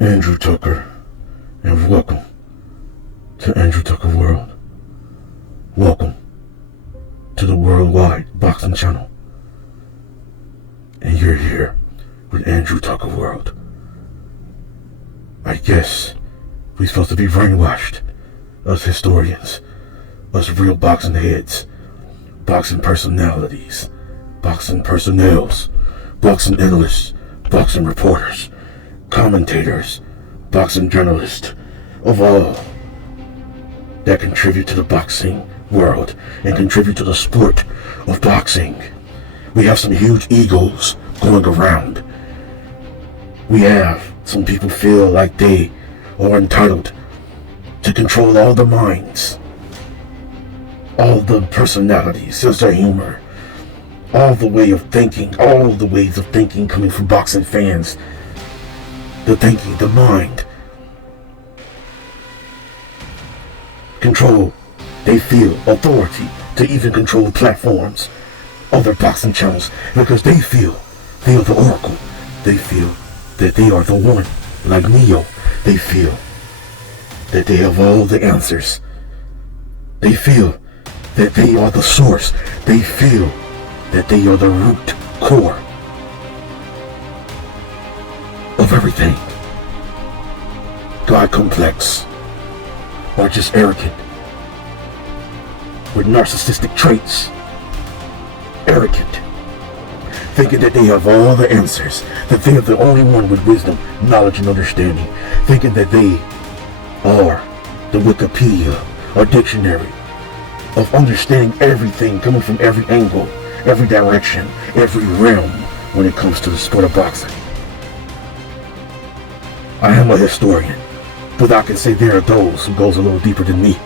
Andrew Tucker, and welcome to Andrew Tucker World. Welcome to the Worldwide Boxing Channel. And you're here with Andrew Tucker World. I guess we're supposed to be brainwashed, us historians, us real boxing heads, boxing personalities, boxing personnels, boxing analysts, boxing reporters, commentators, boxing journalists, of all that contribute to the boxing world and contribute to the sport of boxing. We have some huge egos going around. We have some people feel like they are entitled to control all the minds, all the personalities, sense of humor, all the way of thinking, all the ways of thinking coming from boxing fans. The thinking, the mind. Control. They feel authority to even control platforms, other boxing channels, because they feel the oracle. They feel that they are the one, like Neo. They feel that they have all the answers. They feel that they are the source. They feel that they are the root core of everything. God complex, or just arrogant, with narcissistic traits. Arrogant, thinking that they have all the answers, that they are the only one with wisdom, knowledge, and understanding, thinking that they are the Wikipedia or dictionary of understanding everything coming from every angle, every direction, every realm when it comes to the sport of boxing. I am a historian, but I can say there are those who goes a little deeper than me,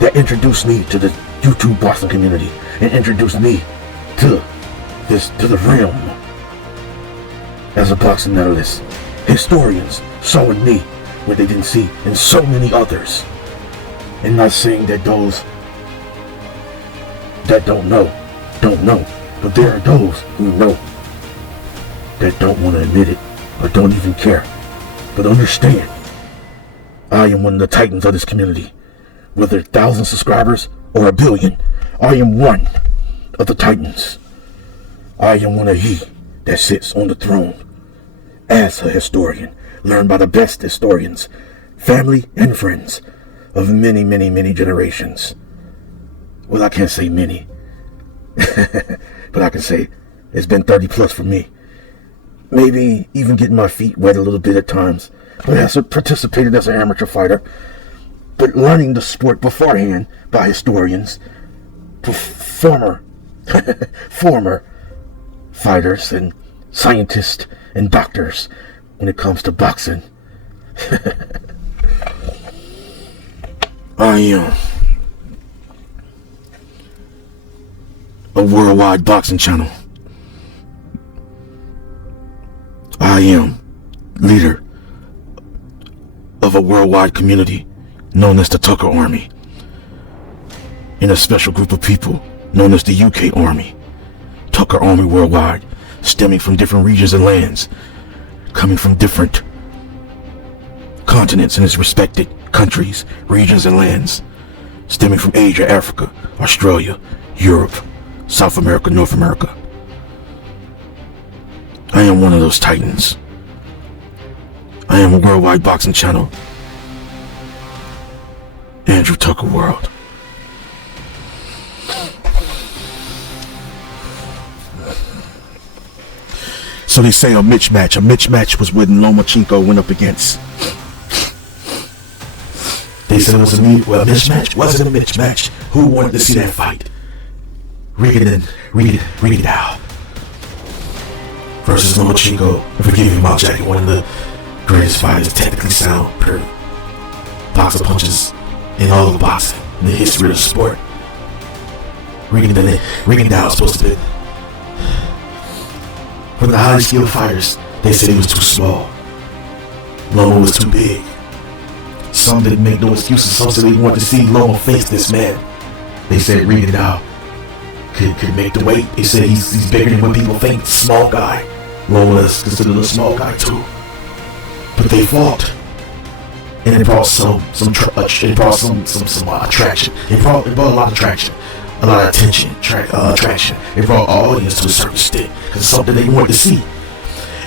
that introduced me to the YouTube boxing community and introduced me to the realm as a boxing analyst. Historians saw in me what they didn't see in so many others. And not saying that those that don't know, but there are those who know that don't want to admit it or don't even care. But understand, I am one of the titans of this community. Whether 1,000 subscribers or 1 billion, I am one of the titans. I am one of ye that sits on the throne as a historian, learned by the best historians, family and friends of many, many, many generations. Well, I can't say many, but I can say it's been 30 plus for me. Maybe even getting my feet wet a little bit at times, but as I participated as an amateur fighter, but learning the sport beforehand by historians, former fighters and scientists and doctors when it comes to boxing. I am a worldwide boxing channel. I am leader of a worldwide community known as the Tucker Army, in a special group of people known as the UK Army. Tucker Army Worldwide, stemming from different regions and lands, coming from different continents in its respected countries, regions, and lands, stemming from Asia, Africa, Australia, Europe, South America, North America. I am one of those titans. I am a worldwide boxing channel. Andrew Tucker World. So they say a mismatch. A mismatch was when Lomachenko went up against. They said it was a mismatch. Was it a mismatch? Who wanted to see that fight? Read it out. Versus Lomachenko. Forgive me, Mount Jackie, one of the greatest fighters, technically sound, boxer punches in all of boxing, in the history of the sport. Reading it out was supposed to be. From the highly skilled fighters, they said he was too small. Loma was too big. Some didn't make no excuses. Some said they wanted to see Loma face this man. They said read it out. Could make the weight. They said he's bigger than what people think. Small guy. Loma is considered a small guy too. but they fought, and it brought some attraction. It brought a lot of traction, a lot of attention, attraction. It brought an audience to a certain extent because it's something they wanted to see.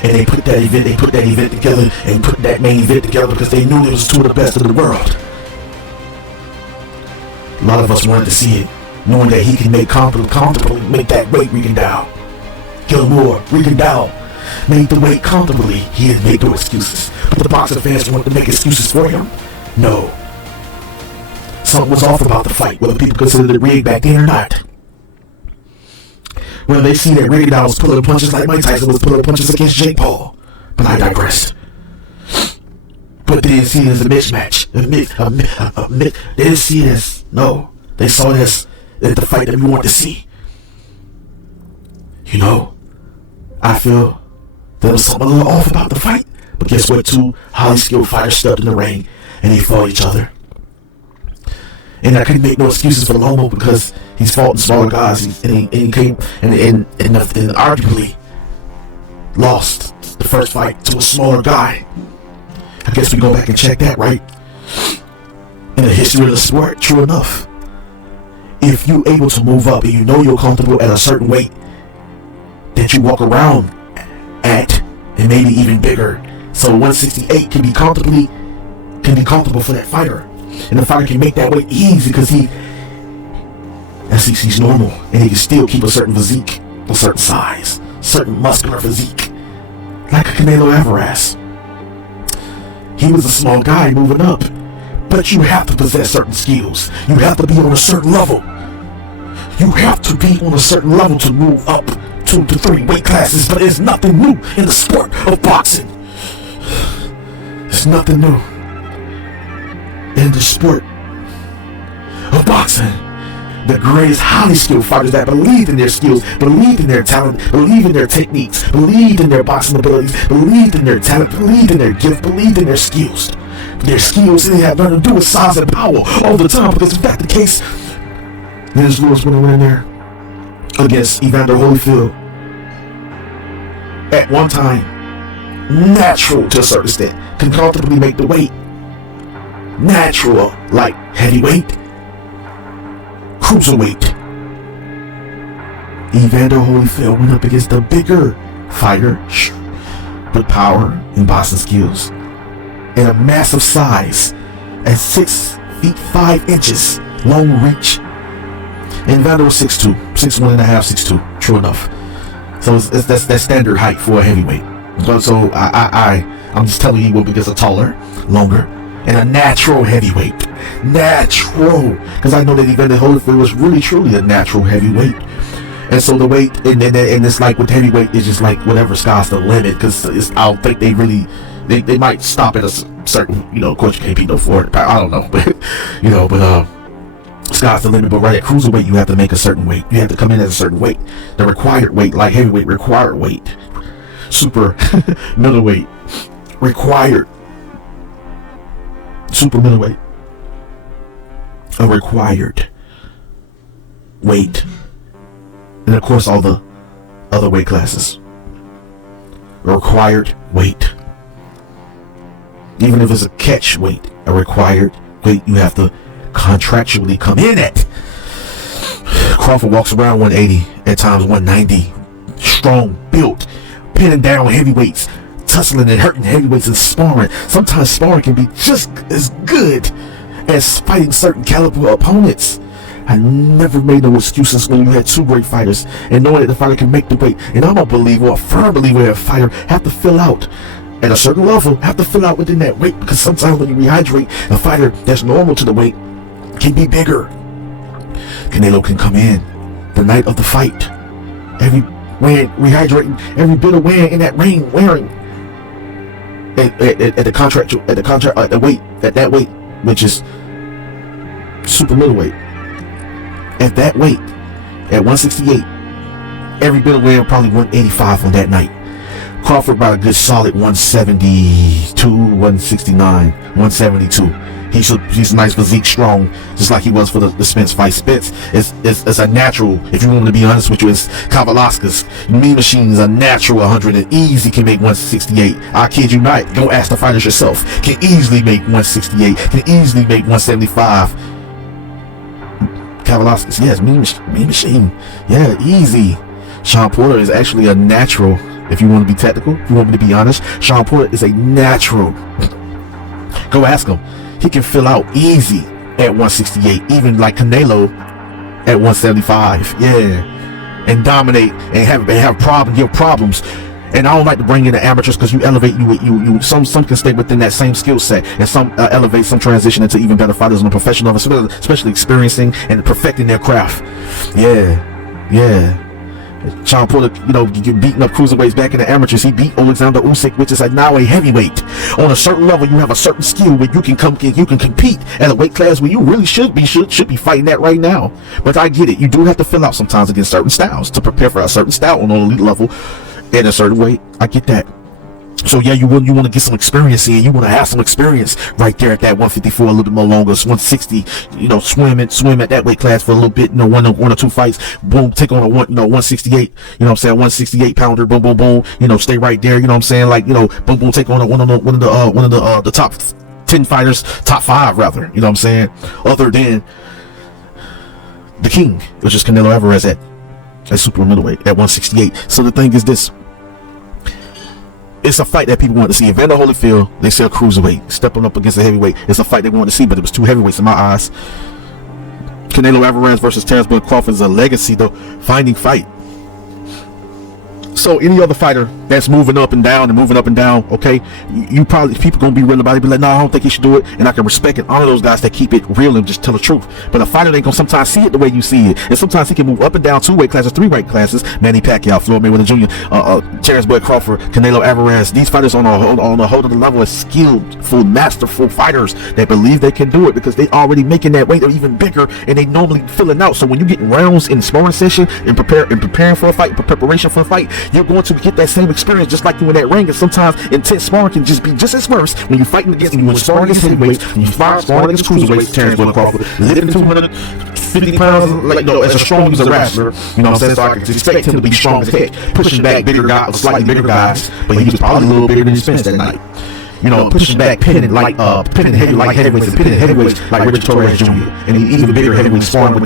And they put that event together, and put that main event together because they knew it was two of the best in the world. A lot of us wanted to see it, knowing that he can comfortably make that weight Regan down. Gilmore, Regan down, made the weight comfortably. He had made no excuses. But the boxing fans wanted to make excuses for him. No. Something was off about the fight, whether people considered it rigged back then or not. Whether they see that Regan was pulling punches like Mike Tyson was pulling punches against Jake Paul. But I digressed. But they didn't see it as a mismatch. They didn't see it as, no. They saw this as the fight that we want to see. You know, I feel there was something a little off about the fight. But guess what? Two highly skilled fighters stepped in the ring and they fought each other. And I couldn't make no excuses for Lomo because he's fought smaller guys. And he came and arguably lost the first fight to a smaller guy. I guess we go back and check that, right? In the history of the sport, true enough. If you're able to move up and you know you're comfortable at a certain weight that you walk around at, and maybe even bigger, so 168 can be comfortable for that fighter, and the fighter can make that weight easy because he's normal and he can still keep a certain physique, a certain size, certain muscular physique, like a Canelo Alvarez. He was a small guy moving up, but you have to possess certain skills. You have to be on a certain level. You have to be on a certain level to move up 2 to 3 weight classes, but there's nothing new in the sport of boxing. There's nothing new in the sport of boxing. The greatest highly skilled fighters that believed in their skills, believed in their talent, believed in their techniques, believed in their boxing abilities, believed in their talent, believed in their gift, believed in their skills. Their skills didn't have nothing to do with size and power all the time, because if that's the case, Liz Lewis would have went in there against Evander Holyfield. At one time, natural to a certain extent, can comfortably make the weight. Natural, like heavyweight, cruiserweight. Evander Holyfield went up against a bigger fighter with power and boxing skills and a massive size at 6 feet 5 inches long reach. And Evander was 6'2", 6'1 and a half, 6'2", true enough. So that's that standard height for a heavyweight. So I'm just telling you what, because a taller, longer, and a natural heavyweight. Natural, because I know that Evander Holyfield was really truly a natural heavyweight. And so the weight, and it's like with heavyweight, it's just like whatever, sky's the limit. Because I don't think they might stop at a certain, of course you can't beat no 400 pounds, I don't know, but sky's the limit. But right at cruiserweight, you have to make a certain weight. You have to come in at a certain weight, the required weight, like heavyweight required weight, super middleweight required, super middleweight, a required weight. And of course, all the other weight classes. Required weight. Even if it's a catch weight, a required weight you have to contractually come in at. Crawford walks around 180, at times 190. Strong, built, pinning down heavyweights, tussling and hurting heavyweights and sparring. Sometimes sparring can be just as good as fighting certain caliber opponents. I never made no excuses when you had two great fighters and knowing that the fighter can make the weight. And I'm a believer, a firm believer, that a fighter have to fill out at a certain level, have to fill out within that weight, because sometimes when you rehydrate, a fighter that's normal to the weight can be bigger. Canelo can come in the night of the fight, rehydrating, every bit of wearing in that ring, wearing at that weight, which is super middleweight. At that weight, at 168, every bit of weight probably 185 on that night. Crawford about a good solid 172, 169, 172. He's a nice physique, strong, just like he was for the Spence fight. Spence is a natural. If you want to be honest with you, it's Kavalauskas. Mean Machine's a natural 100 and easy can make 168. I kid you not. Go ask the fighters yourself. Can easily make 168. Can easily make 175. Kavalauskas, yes, Mean Machine, yeah, easy. Sean Porter is actually a natural. If you want to be technical, if you want me to be honest, Sean Porter is a natural. Go ask him. He can fill out easy at 168, even like Canelo at 175. Yeah, and dominate and have problems. And I don't like to bring in the amateurs because you elevate you. Some can stay within that same skill set, and some elevate, some transition into even better fighters on a professional, especially experiencing and perfecting their craft. Yeah. Sean Porter, beating up cruiserweights back in the amateurs. He beat Alexander Usyk, which is now a heavyweight. On a certain level, you have a certain skill where you can compete at a weight class where you really should be fighting that right now. But I get it. You do have to fill out sometimes against certain styles to prepare for a certain style on an elite level in a certain weight. I get that. So yeah, you want to get some experience in. You want to have some experience right there at that 154 a little bit more longer. 160, swim at that weight class for a little bit. One or two fights. Boom, take on a 168. 168 pounder. Boom, boom, boom. Stay right there. Boom, boom, take on one of the top 10 fighters, top 5 rather. Other than the king, which is Canelo Alvarez at super middleweight at 168. So the thing is this. It's a fight that people want to see. Evander Holyfield, they say a cruiserweight, stepping up against a heavyweight. It's a fight they wanted to see, but it was two heavyweights in my eyes. Canelo Alvarez versus Terrence Bud Crawford is a legacy, though, finding fight. So any other fighter that's moving up and down, okay, people gonna be real about it, be like, no, I don't think he should do it, and I can respect and honor those guys that keep it real and just tell the truth. But a fighter ain't gonna sometimes see it the way you see it, and sometimes he can move up and down 2 weight classes, 3 weight classes. Manny Pacquiao, Floyd Mayweather Jr., Terrence Bud Crawford, Canelo Alvarez. These fighters on a whole other level are skillful, masterful fighters that believe they can do it because they already making that weight or even bigger, and they normally filling out. So when you get rounds in the sparring session and preparing for a fight, preparation for a fight, you're going to get that same experience just like you in that ring. And sometimes intense sparring can just be just as worse when you're fighting against, when you're sparring against heavyweights, when you're sparring against cruiserweights. Terrence Bud Crawford lifting 250 pounds, as a strong as a wrestler. So I can expect him to be strong as heck, pushing back bigger guys, slightly bigger guys, but he was probably a little bigger than Spence that night. Pushing back, pinning heavyweights and pinning heavyweights like Richard Torres Jr. and even bigger heavyweights sparring with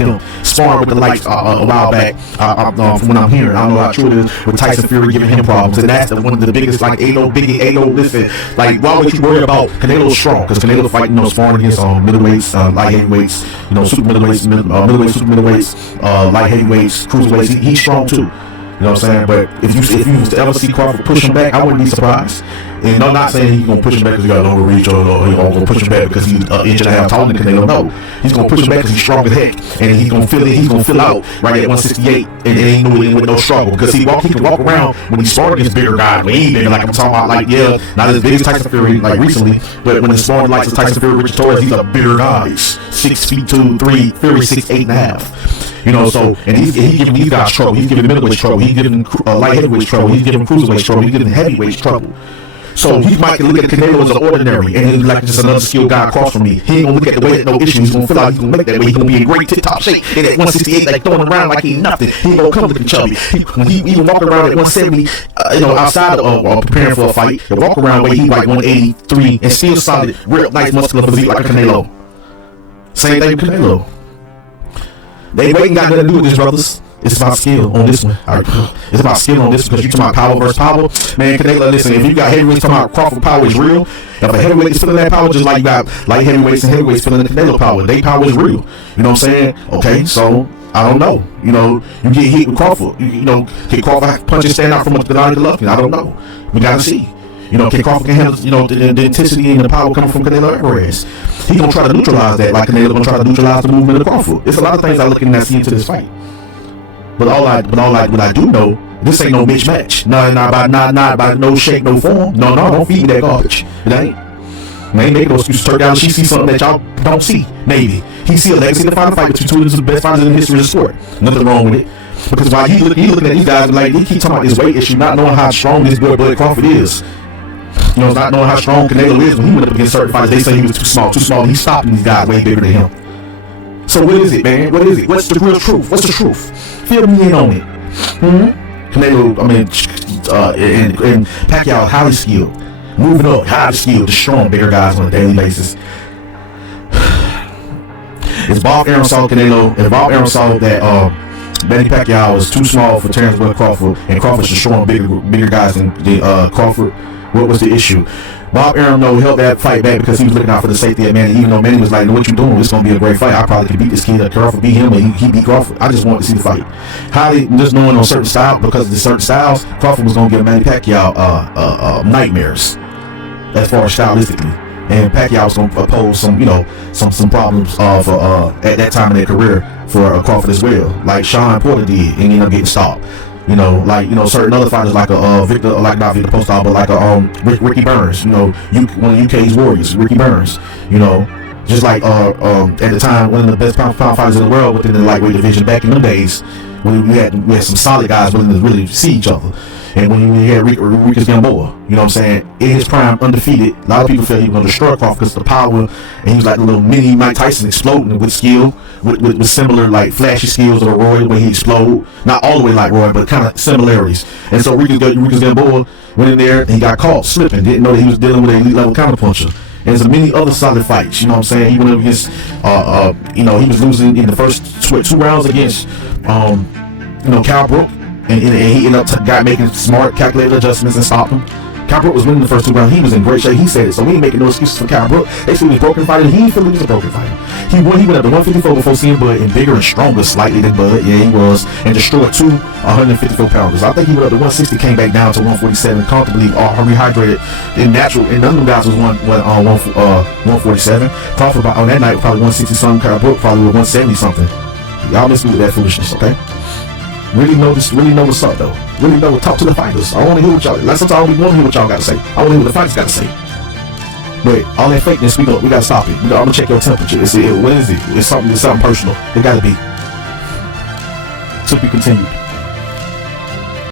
the likes a while back. From what I'm hearing, I don't know how true it is, with Tyson Fury giving him problems, and that's one of the biggest, listen, why would you worry about Canelo's strong? Because Canelo fighting, sparring against middleweights, light heavyweights, super middleweights, middleweights, super middleweights, light heavyweights, cruiserweights. He's strong too. But if you was to ever see Crawford push him back, I wouldn't be surprised. And I'm not saying he's gonna push him back because he got longer reach, or gonna push him back because he's an inch and a half taller than Canelo. No, he's gonna push him back because he's strong as heck, and he's gonna fill out right at 168, and it ain't with no struggle because he can walk around when he's sparring against bigger guys, way bigger. Like I'm talking about, not as big as Tyson Fury recently, but when he's sparring like Tyson Fury, Richard Torres, these are bigger guys, 6 feet 2, 3, Fury 6'8.5". So and he's giving these guys trouble. He's giving middleweight trouble. He's giving light heavyweight trouble. He's giving cruiserweight trouble. He's giving heavyweight trouble. So he might look at Canelo as an ordinary, and he's like just another skilled guy across from me. He ain't gonna look at the weight, no issue. He's gonna feel like he's gonna make that weight. He's gonna be in great tip-top shape. And at 168, throwing around like he ain't nothing. He ain't gonna come looking chubby. When he even walk around at 170, outside of preparing for a fight, he'll walk around where he like 183 and still solid, real nice muscular physique like a Canelo. Same thing with Canelo. They ain't got nothing to do with this, brothers. It's about skill on this one. It's about skill on this because you're talking about power versus power. Man, Canelo, listen, if you got heavyweights talking about Crawford power is real, if a heavyweight is feeling that power, just like you got light heavyweights and heavyweights feeling the Canelo power, they power is real. You know what I'm saying? Okay, so I don't know. You get hit with Crawford. Can Crawford punch and stand out from a Gennady Golovkin? I don't know. We gotta see. Can Crawford handle the intensity and the power coming from Canelo Alvarez? He gonna try to neutralize that, like Canelo gonna try to neutralize the movement of Crawford. There's a lot of things I look in that scene to this fight. But what I do know, this ain't no mismatch. Not by no shape, no form. No, don't feed me that garbage. It ain't. Man, make no excuse. Turn down. She see something that y'all don't see. Maybe he see a legacy to find a fight between two of the best fighters in the history of the sport. Nothing wrong with it. Because while he looking at these guys, he keep talking about this weight issue, not knowing how strong this Bud Crawford is. You know, not knowing how strong Canelo is when he went up against certain fighters, they say he was too small. And he's stopping these guys way bigger than him. So what is it, man? What is it? What's the real truth? What's the truth? Fill me in on it. Canelo, and Pacquiao, highly skilled. Moving up, highly skilled, destroying bigger guys on a daily basis. If Bob Arum saw Canelo, if Bob Arum saw that Manny Pacquiao was too small for Terrence Crawford, and Crawford's destroying bigger guys than Crawford, what was the issue? Bob Arum held that fight back because he was looking out for the safety of Manny, even though Manny was like, what you doing? It's going to be a great fight. I probably could beat this kid. Crawford beat him, and he beat Crawford. I just wanted to see the fight. Highly, just knowing on certain styles, because of the certain styles, Crawford was going to give Manny Pacquiao nightmares as far as stylistically. And Pacquiao was going to pose some problems at that time in their career for Crawford as well, like Sean Porter did, and ended up getting stopped. Certain other fighters like not Victor Postol, but like Ricky Burns, one of UK's warriors, Ricky Burns, just like at the time one of the best pound fighters in the world within the lightweight division back in them days, when we had some solid guys willing to really see each other. And when we had Ricky Gamboa, you know what I'm saying, in his prime, undefeated, a lot of people felt he was going to destroy Crawford because of the power, and he was like a little mini Mike Tyson exploding with skill, with similar like flashy skills of Roy when he explode, not all the way like Roy, but kind of similarities. And so Ricky Gamboa went in there and he got caught slipping, didn't know that he was dealing with an elite level counterpuncher. And there's many other solid fights, you know what I'm saying. He went up against, he was losing in the first 2 rounds against, Cal Brook. And he ended up making smart, calculated adjustments and stopped him. Cal Brook was winning the first 2 rounds. He was in great shape. He said it. So we ain't making no excuses for Cal Brook. They said he was a broken fighter. He didn't feel he was a broken fighter. He went up to 154 before seeing Bud, and bigger and stronger slightly than Bud. Yeah, he was. And destroyed 2 154 pounders. I think he went up to 160, came back down to 147, comfortably rehydrated and natural. And none of them guys was 147. Crawford on that night probably 160 something. Cal Brook probably was 170 something. Y'all miss me with that foolishness, okay? Really know what's up though. Really know, talk to the fighters. I want to hear what y'all. Sometimes I don't want to hear what y'all got to say. I want to hear what the fighters got to say. But all that fakeness, we gotta stop it. I'm gonna check your temperature. What is it? It's something personal. It gotta be. To be continued.